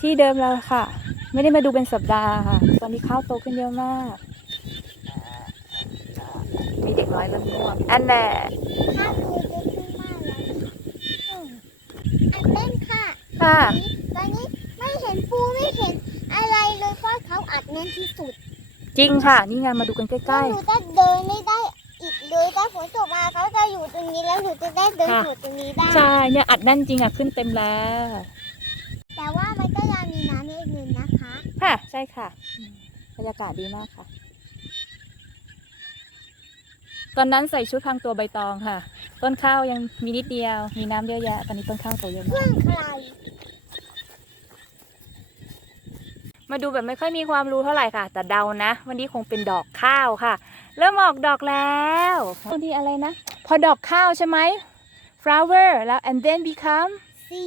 ที่เดิมแล้วค่ะ ไม่ได้มาดูเป็นสัปดาห์ค่ะ ตอนนี้ข้าวโตขึ้นเยอะมาก มีเด็กน้อยเริ่มง่วงอันแน่ข้าวคือจะขึ้นมากแล้วอืมอันเต้นค่ะค่ะตอนนี้ไม่เห็นปูไม่เห็นอะไรเลยเพราะเขาอัดแน่นที่สุด จริงค่ะ นี่ไงมาดูกันใกแล้ล้วหนูจะเดินไม่ได้อีกเลยถ้าฝนตกมาเขาจะอยู่ตรงนี้แล้วหนูจะได้เดินอยู่ตรงนี้ได้ๆใช่เนี่ยอัดแน่นจริงอะขึ้นเต็มแล้วแต่ ว่ามันก็ยังมีน้ำนิดนึงนะคะ ค่ะ ใช่ค่ะอืมบรรยากาศดีมากค่ะ ตอนนั้นใส่ชุดพรางตัวใบตองค่ะ ต้นข้าวยังมีนิดเดียว มีน้ำเยอะแยะ ตอนนี้ต้นข้าวโตเยอะเคมารื่ก องใครมาดูแบบไม่ค่อยมีความรู้เท่าไหร่ค่ะ แต่เดานะ วันนี้คงเป็นดอกข้าวค่ะ เริ่มออกดอกแล้ววันนี้อะไรนะ พอดอกข้าวใช่ไหม flower แล้ว and then become ซี